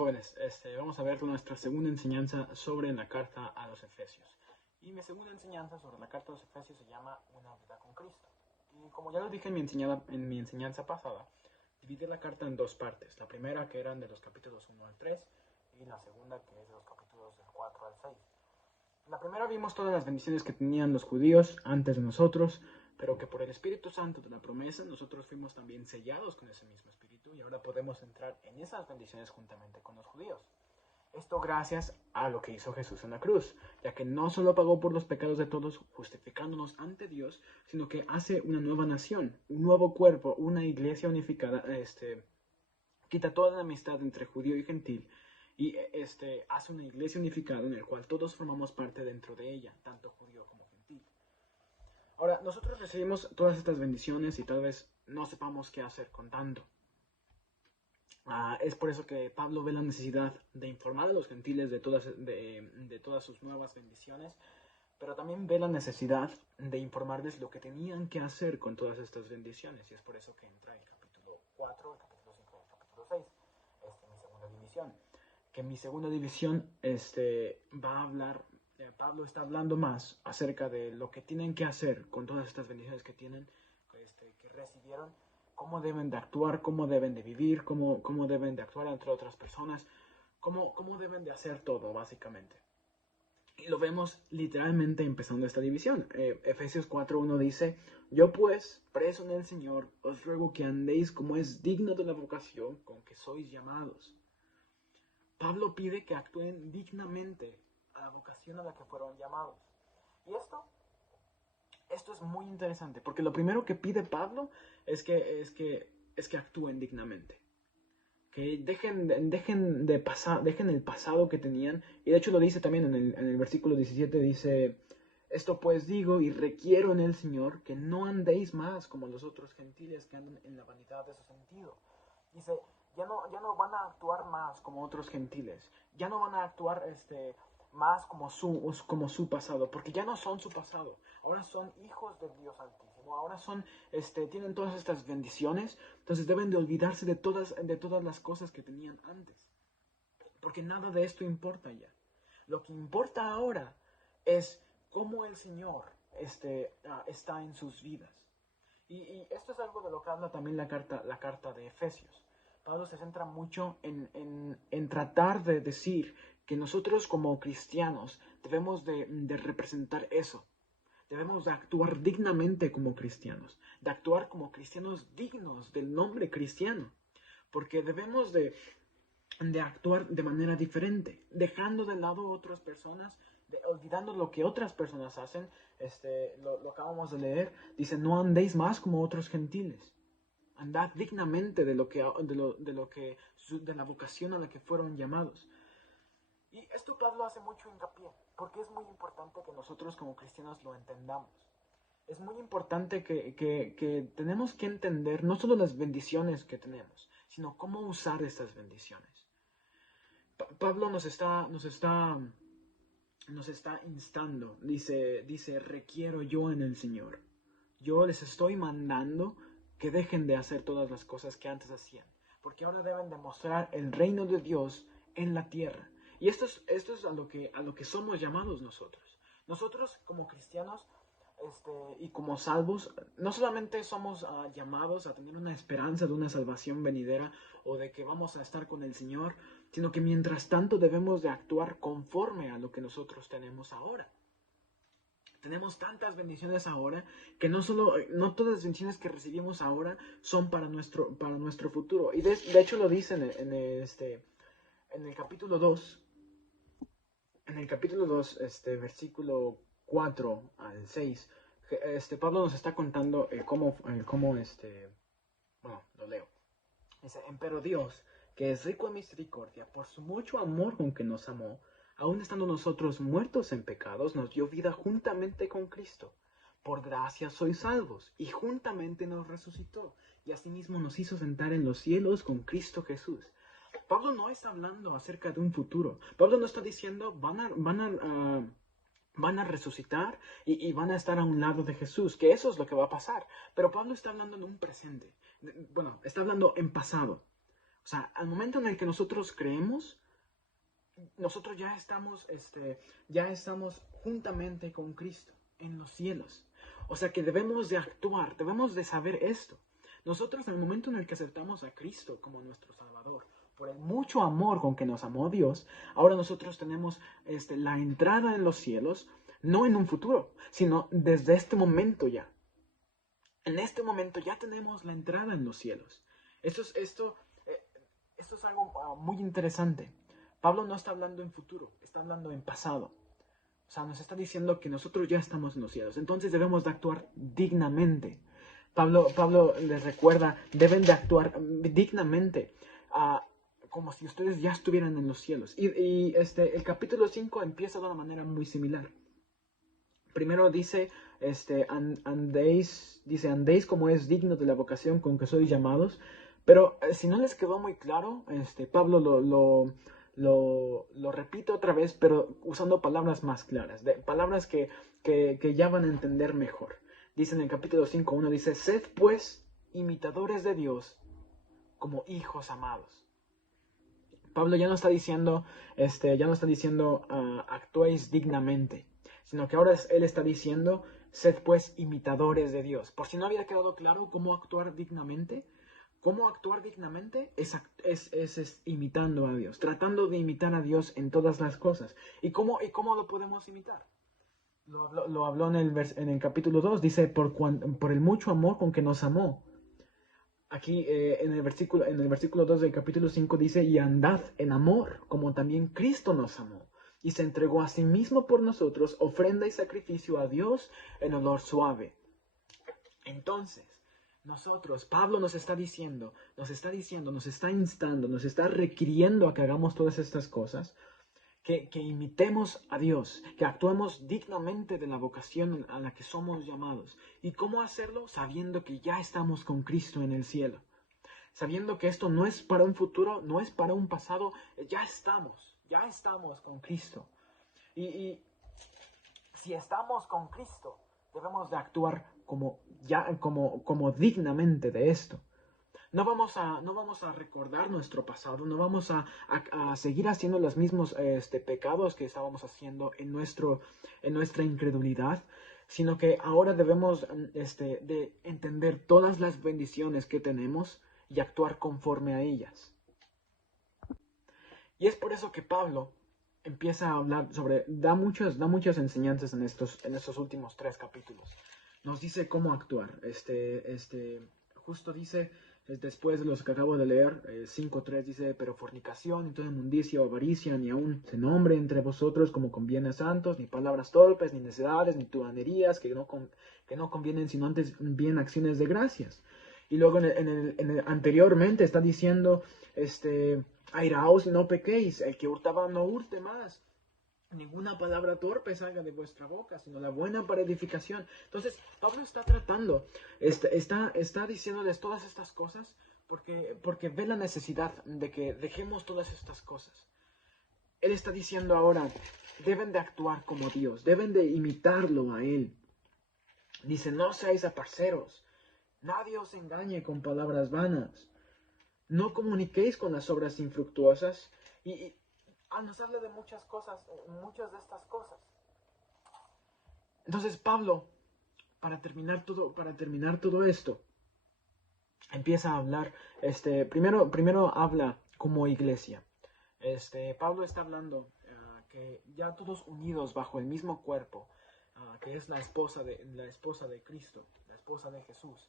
jóvenes, vamos a ver nuestra segunda enseñanza sobre la carta a los Efesios. Y mi segunda enseñanza sobre la carta a los Efesios se llama Una vida con Cristo. Y como ya lo dije en mi enseñanza pasada, dividí la carta en dos partes. La primera, que eran de los capítulos 1 al 3, y la segunda, que es de los capítulos del 4 al 6. En la primera vimos todas las bendiciones que tenían los judíos antes de nosotros, pero que por el Espíritu Santo de la promesa nosotros fuimos también sellados con ese mismo Espíritu y ahora podemos entrar en esas bendiciones juntamente con los judíos. Esto gracias a lo que hizo Jesús en la cruz, ya que no solo pagó por los pecados de todos, justificándonos ante Dios, sino que hace una nueva nación, un nuevo cuerpo, una iglesia unificada, quita toda la amistad entre judío y gentil, y hace una iglesia unificada en la cual todos formamos parte dentro de ella, tanto judío como gentil. Ahora, nosotros recibimos todas estas bendiciones y tal vez no sepamos qué hacer con tanto. Es por eso que Pablo ve la necesidad de informar a los gentiles de todas sus nuevas bendiciones, pero también ve la necesidad de informarles lo que tenían que hacer con todas estas bendiciones. Y es por eso que entra el capítulo 4, el capítulo 5 y el capítulo 6, mi segunda división. Que mi segunda división va a hablar, Pablo está hablando más acerca de lo que tienen que hacer con todas estas bendiciones que tienen, que recibieron, cómo deben de actuar, cómo deben de vivir, cómo deben de actuar entre otras personas, cómo deben de hacer todo, básicamente. Y lo vemos literalmente empezando esta división. Efesios 4:1 dice: yo pues, preso en el Señor, os ruego que andéis como es digno de la vocación con que sois llamados. Pablo pide que actúen dignamente a la vocación a la que fueron llamados. Y esto es muy interesante, porque lo primero que pide Pablo es que actúen dignamente. Que dejen el pasado que tenían. Y de hecho lo dice también en el versículo 17, dice: esto pues digo y requiero en el Señor que no andéis más como los otros gentiles que andan en la vanidad de su sentido. Dice, ya no van a actuar más como otros gentiles, ya no van a actuar más como su pasado, porque ya no son su pasado, ahora son hijos del Dios Altísimo, ahora tienen todas estas bendiciones, entonces deben de olvidarse de todas las cosas que tenían antes, porque nada de esto importa ya. Lo que importa ahora es cómo el Señor está en sus vidas. Y esto es algo de lo que habla también la carta de Efesios. Pablo se centra mucho en tratar de decir que nosotros como cristianos debemos de representar eso. Debemos de actuar dignamente como cristianos, de actuar como cristianos dignos del nombre cristiano, porque debemos de actuar de manera diferente, dejando de lado otras personas, olvidando lo que otras personas hacen. Lo acabamos de leer, dice: no andéis más como otros gentiles, andad dignamente de la vocación a la que fueron llamados. Y esto Pablo hace mucho hincapié, porque es muy importante que nosotros como cristianos lo entendamos. Es muy importante que tenemos que entender no solo las bendiciones que tenemos, sino cómo usar estas bendiciones. Pablo nos está instando, dice: requiero yo en el Señor. Yo les estoy mandando que dejen de hacer todas las cosas que antes hacían, porque ahora deben demostrar el reino de Dios en la tierra. Y esto es a lo que somos llamados nosotros. Nosotros como cristianos y como salvos, no solamente somos llamados a tener una esperanza de una salvación venidera o de que vamos a estar con el Señor, sino que mientras tanto debemos de actuar conforme a lo que nosotros tenemos ahora. Tenemos tantas bendiciones ahora que no todas las bendiciones que recibimos ahora son para nuestro futuro. Y de hecho lo dice en el capítulo 2. En el capítulo 2, versículo 4 al 6, Pablo nos está contando cómo bueno, lo leo. Dice: empero Dios, que es rico en misericordia, por su mucho amor con que nos amó, aun estando nosotros muertos en pecados, nos dio vida juntamente con Cristo. Por gracia sois salvos, y juntamente nos resucitó, y asimismo nos hizo sentar en los cielos con Cristo Jesús. Pablo no está hablando acerca de un futuro. Pablo no está diciendo van a resucitar y van a estar a un lado de Jesús, que eso es lo que va a pasar. Pero Pablo está hablando en un presente. Bueno, está hablando en pasado. O sea, al momento en el que nosotros creemos, nosotros ya estamos juntamente con Cristo en los cielos. O sea que debemos de actuar, debemos de saber esto. Nosotros en el momento en el que aceptamos a Cristo como nuestro Salvador, por el mucho amor con que nos amó Dios, ahora nosotros tenemos la entrada en los cielos, no en un futuro, sino desde este momento ya. En este momento ya tenemos la entrada en los cielos. Esto es algo muy interesante. Pablo no está hablando en futuro, está hablando en pasado. O sea, nos está diciendo que nosotros ya estamos en los cielos. Entonces debemos de actuar dignamente. Pablo les recuerda, deben de actuar dignamente, como si ustedes ya estuvieran en los cielos. Y el capítulo 5 empieza de una manera muy similar. Primero dice, andéis como es digno de la vocación con que sois llamados. Pero si no les quedó muy claro, Pablo lo repite otra vez, pero usando palabras más claras, palabras que ya van a entender mejor. Dice en el capítulo 5:1, dice, sed pues imitadores de Dios como hijos amados. Pablo ya no está diciendo, actuéis dignamente, sino que ahora él está diciendo, sed pues imitadores de Dios. Por si no había quedado claro cómo actuar dignamente, es imitando a Dios, tratando de imitar a Dios en todas las cosas. ¿Y cómo lo podemos imitar? Lo habló en el capítulo 2, dice, por el mucho amor con que nos amó. Aquí en el versículo 2 del capítulo 5 dice, y andad en amor, como también Cristo nos amó, y se entregó a sí mismo por nosotros, ofrenda y sacrificio a Dios en olor suave. Entonces, Pablo nos está diciendo, nos está instando, nos está requiriendo a que hagamos todas estas cosas, que imitemos a Dios, que actuemos dignamente de la vocación a la que somos llamados. ¿Y cómo hacerlo? Sabiendo que ya estamos con Cristo en el cielo. Sabiendo que esto no es para un futuro, no es para un pasado, ya estamos con Cristo. Y si estamos con Cristo, debemos de actuar como dignamente de esto. No vamos a recordar nuestro pasado, no vamos a seguir haciendo los mismos pecados que estábamos haciendo en nuestra incredulidad, sino que ahora debemos de entender todas las bendiciones que tenemos y actuar conforme a ellas. Y es por eso que Pablo empieza a hablar da muchas enseñanzas en estos últimos 3 capítulos. Nos dice cómo actuar. Justo dice, después de los que acabo de leer, 5:3 dice, pero fornicación, ni toda inmundicia o avaricia, ni aun se nombre entre vosotros como conviene a santos, ni palabras torpes, ni necedades, ni turanerías, que no convienen, sino antes bien acciones de gracias. Y luego anteriormente está diciendo, airaos y no pequéis, el que hurtaba no hurte más. Ninguna palabra torpe salga de vuestra boca, sino la buena para edificación. Entonces, Pablo está tratando, está diciéndoles todas estas cosas porque ve la necesidad de que dejemos todas estas cosas. Él está diciendo ahora, deben de actuar como Dios, deben de imitarlo a Él. Dice, no seáis aparceros, nadie os engañe con palabras vanas, no comuniquéis con las obras infructuosas y nos habla de muchas de estas cosas. Entonces Pablo, para terminar todo esto, empieza a hablar, primero habla como iglesia. Pablo está hablando que ya todos unidos bajo el mismo cuerpo, que es la esposa de Cristo, la esposa de Jesús,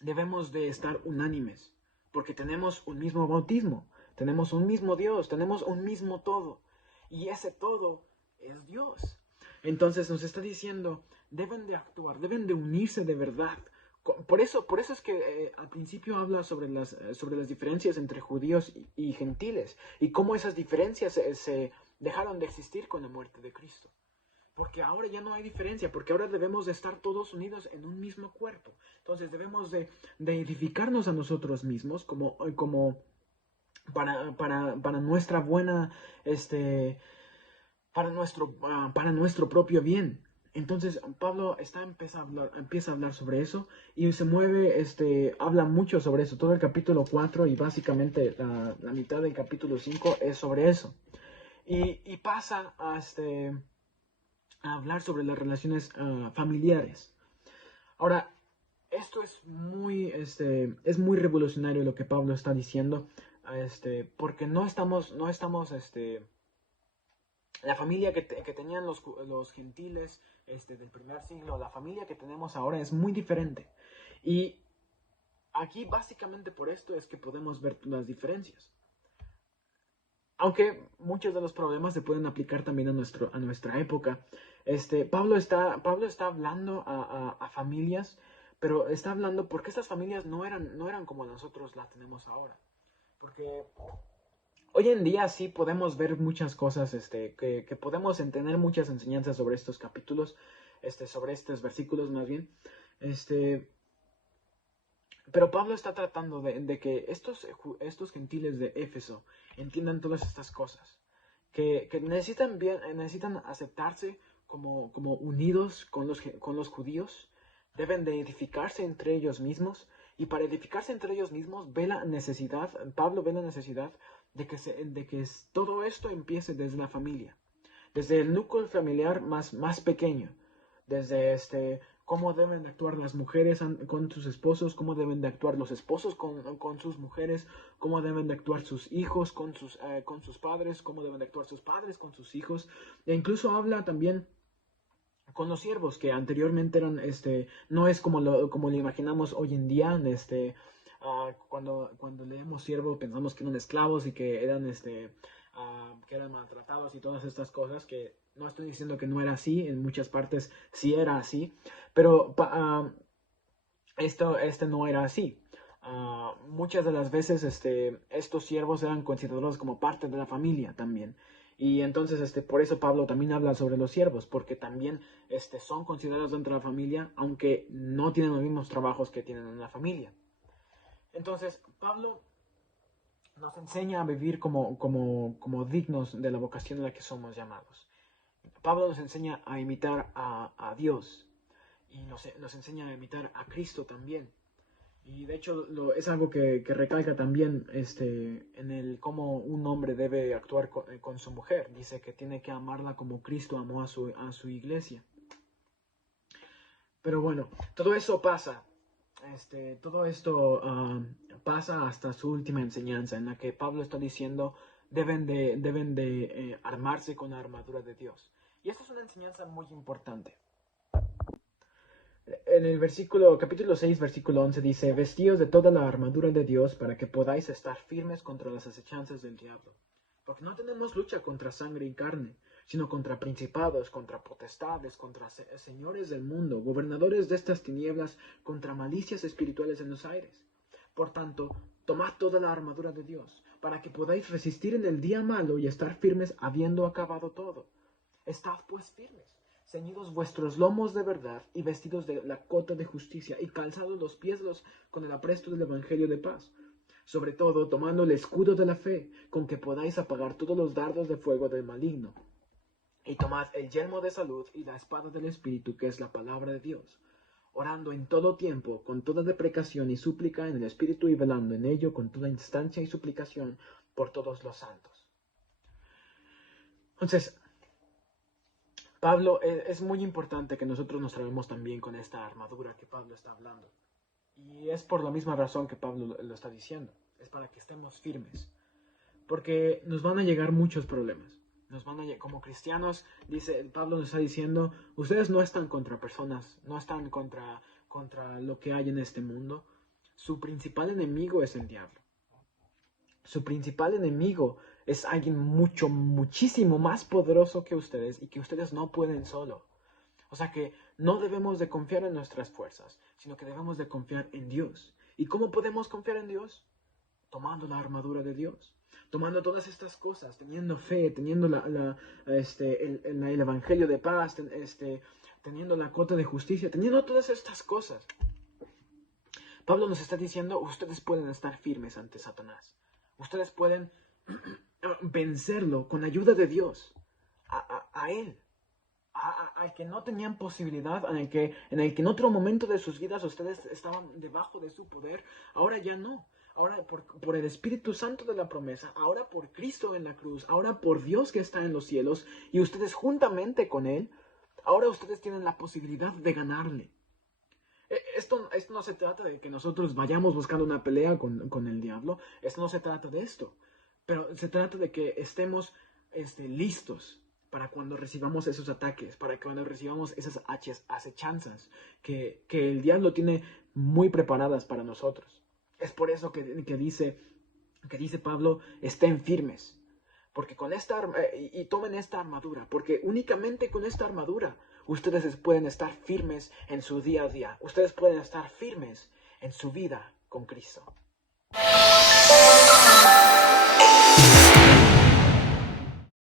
debemos de estar unánimes, porque tenemos un mismo bautismo. Tenemos un mismo Dios, tenemos un mismo todo. Y ese todo es Dios. Entonces nos está diciendo, deben de actuar, deben de unirse de verdad. Por eso es que al principio habla sobre las diferencias entre judíos y gentiles. Y cómo esas diferencias se dejaron de existir con la muerte de Cristo. Porque ahora ya no hay diferencia, porque ahora debemos de estar todos unidos en un mismo cuerpo. Entonces debemos de edificarnos a nosotros mismos como para nuestra buena, para nuestro propio bien. Entonces Pablo empieza a hablar sobre eso y se mueve, habla mucho sobre eso. Todo el capítulo 4 y básicamente la mitad del capítulo 5 es sobre eso. Y pasa a hablar sobre las relaciones familiares. Ahora, esto es muy revolucionario lo que Pablo está diciendo, porque no estamos, la familia que tenían los gentiles del primer siglo, la familia que tenemos ahora es muy diferente. Y aquí básicamente por esto es que podemos ver las diferencias. Aunque muchos de los problemas se pueden aplicar también a nuestra época. Pablo está hablando a familias, pero está hablando porque estas familias no eran como nosotros las tenemos ahora. Porque hoy en día sí podemos ver muchas cosas, que podemos tener muchas enseñanzas sobre estos capítulos, sobre estos versículos más bien. Pero Pablo está tratando de que estos gentiles de Éfeso entiendan todas estas cosas. Que necesitan aceptarse como unidos con los judíos. Deben de edificarse entre ellos mismos. Y para edificarse entre ellos mismos, Pablo ve la necesidad de que todo esto empiece desde la familia. Desde el núcleo familiar más pequeño. Desde cómo deben de actuar las mujeres con sus esposos, cómo deben de actuar los esposos con sus mujeres, cómo deben de actuar sus hijos con sus padres, cómo deben de actuar sus padres con sus hijos. E incluso habla también con los siervos, que anteriormente eran, no es como lo imaginamos hoy en día, cuando leemos siervo pensamos que eran esclavos y que eran maltratados y todas estas cosas, que no estoy diciendo que no era así, en muchas partes sí era así, pero esto no era así. Muchas de las veces estos siervos eran considerados como parte de la familia también. Y entonces por eso Pablo también habla sobre los siervos, porque también son considerados dentro de la familia, aunque no tienen los mismos trabajos que tienen en la familia. Entonces Pablo nos enseña a vivir como dignos de la vocación en la que somos llamados. Pablo nos enseña a imitar a Dios y nos enseña a imitar a Cristo también. Y de hecho es algo que recalca también en el cómo un hombre debe actuar con su mujer. Dice que tiene que amarla como Cristo amó a su iglesia. Pero bueno, todo eso pasa. Todo esto pasa hasta su última enseñanza, en la que Pablo está diciendo deben de armarse con la armadura de Dios. Y esta es una enseñanza muy importante. En el capítulo 6, versículo 11 dice, vestíos de toda la armadura de Dios para que podáis estar firmes contra las acechanzas del diablo. Porque no tenemos lucha contra sangre y carne, sino contra principados, contra potestades, contra señores del mundo, gobernadores de estas tinieblas, contra malicias espirituales en los aires. Por tanto, tomad toda la armadura de Dios, para que podáis resistir en el día malo y estar firmes habiendo acabado todo. Estad pues firmes, ceñidos vuestros lomos de verdad y vestidos de la cota de justicia y calzados los pies con el apresto del evangelio de paz. Sobre todo, tomando el escudo de la fe, con que podáis apagar todos los dardos de fuego del maligno. Y tomad el yelmo de salud y la espada del Espíritu, que es la palabra de Dios, orando en todo tiempo, con toda deprecación y súplica en el Espíritu, y velando en ello con toda instancia y suplicación por todos los santos. Entonces, Pablo, es muy importante que nosotros nos trabemos también con esta armadura que Pablo está hablando. Y es por la misma razón que Pablo lo está diciendo. Es para que estemos firmes. Porque nos van a llegar muchos problemas. Como cristianos, Pablo nos está diciendo, ustedes no están contra personas, no están contra lo que hay en este mundo. Su principal enemigo es el diablo. Su principal enemigo es alguien muchísimo más poderoso que ustedes y que ustedes no pueden solo. O sea que no debemos de confiar en nuestras fuerzas, sino que debemos de confiar en Dios. ¿Y cómo podemos confiar en Dios? Tomando la armadura de Dios. Tomando todas estas cosas, teniendo fe, teniendo el evangelio de paz, teniendo la cota de justicia, teniendo todas estas cosas. Pablo nos está diciendo, ustedes pueden estar firmes ante Satanás. Ustedes pueden vencerlo con ayuda de Dios, a Él, al que no tenían posibilidad, en el que en otro momento de sus vidas ustedes estaban debajo de su poder, ahora ya no. Ahora por el Espíritu Santo de la promesa, ahora por Cristo en la cruz, ahora por Dios que está en los cielos, y ustedes juntamente con Él, ahora ustedes tienen la posibilidad de ganarle. Esto no se trata de que nosotros vayamos buscando una pelea con el diablo. Esto no se trata de esto. Pero se trata de que estemos listos para cuando recibamos esos ataques, para cuando recibamos esas acechanzas que el diablo tiene muy preparadas para nosotros. Es por eso que dice Pablo, estén firmes. Porque con y tomen esta armadura, porque únicamente con esta armadura ustedes pueden estar firmes en su día a día. Ustedes pueden estar firmes en su vida con Cristo.